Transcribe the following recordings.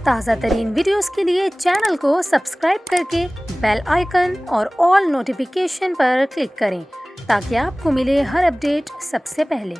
ताज़ा तरीन वीडियोस के लिए चैनल को सब्सक्राइब करके बेल आइकन और ऑल नोटिफिकेशन पर क्लिक करें ताकि आपको मिले हर अपडेट सबसे पहले।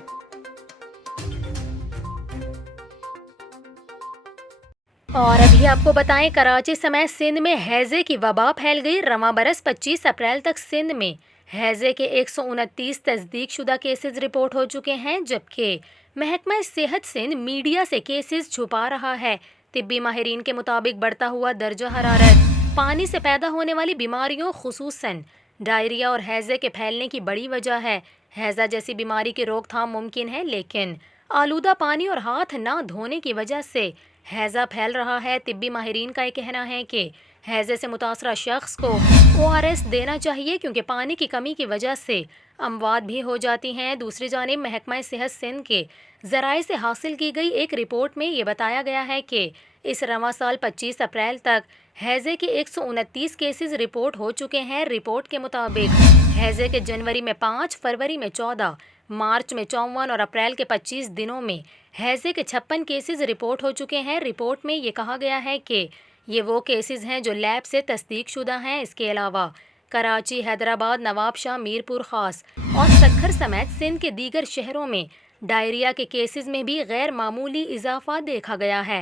और अभी आपको बताएं, कराची समेत सिंध में हैजे की वबा फैल गई। रवां बरस 25 अप्रैल तक सिंध में हैजे के 129 तस्दीक शुदा केसेस रिपोर्ट हो चुके हैं, जबकि महकमा सेहत सिंध मीडिया से केसेस छुपा रहा है। तिब्बी माहिरीन के मुताबिक बढ़ता हुआ दर्जा हरारत, पानी से पैदा होने वाली बीमारियों खुसूसन डायरिया और हैजे के फैलने की बड़ी वजह है। हैजा जैसी बीमारी की रोकथाम मुमकिन है, लेकिन आलूदा पानी और हाथ ना धोने की वजह से हैजा फैल रहा है। तिब्बी माहिरीन का ये कहना है कि हैजे से मुतासरा शख्स को ORS देना चाहिए, क्योंकि पानी की कमी की वजह से अमवात भी हो जाती हैं। दूसरी जानिब महकमा सेहत सिंध के ज़राए से हासिल की गई एक रिपोर्ट में ये बताया गया है कि इस रवां साल 25 अप्रैल तक हैजे के 129 केसेस रिपोर्ट हो चुके हैं। रिपोर्ट के मुताबिक हैजे के जनवरी में 5, फरवरी में 14, मार्च में 54 और अप्रैल के 25 दिनों में हैजे के 56 केसेस रिपोर्ट हो चुके हैं। रिपोर्ट में ये कहा गया है कि ये वो केसेस हैं जो लैब से तस्दीक शुदा हैं। इसके अलावा कराची, हैदराबाद, नवाबशाह, मीरपुर खास और सक्खर समेत सिंध के दीगर शहरों में डायरिया के केसेस में भी गैर मामूली इजाफा देखा गया है।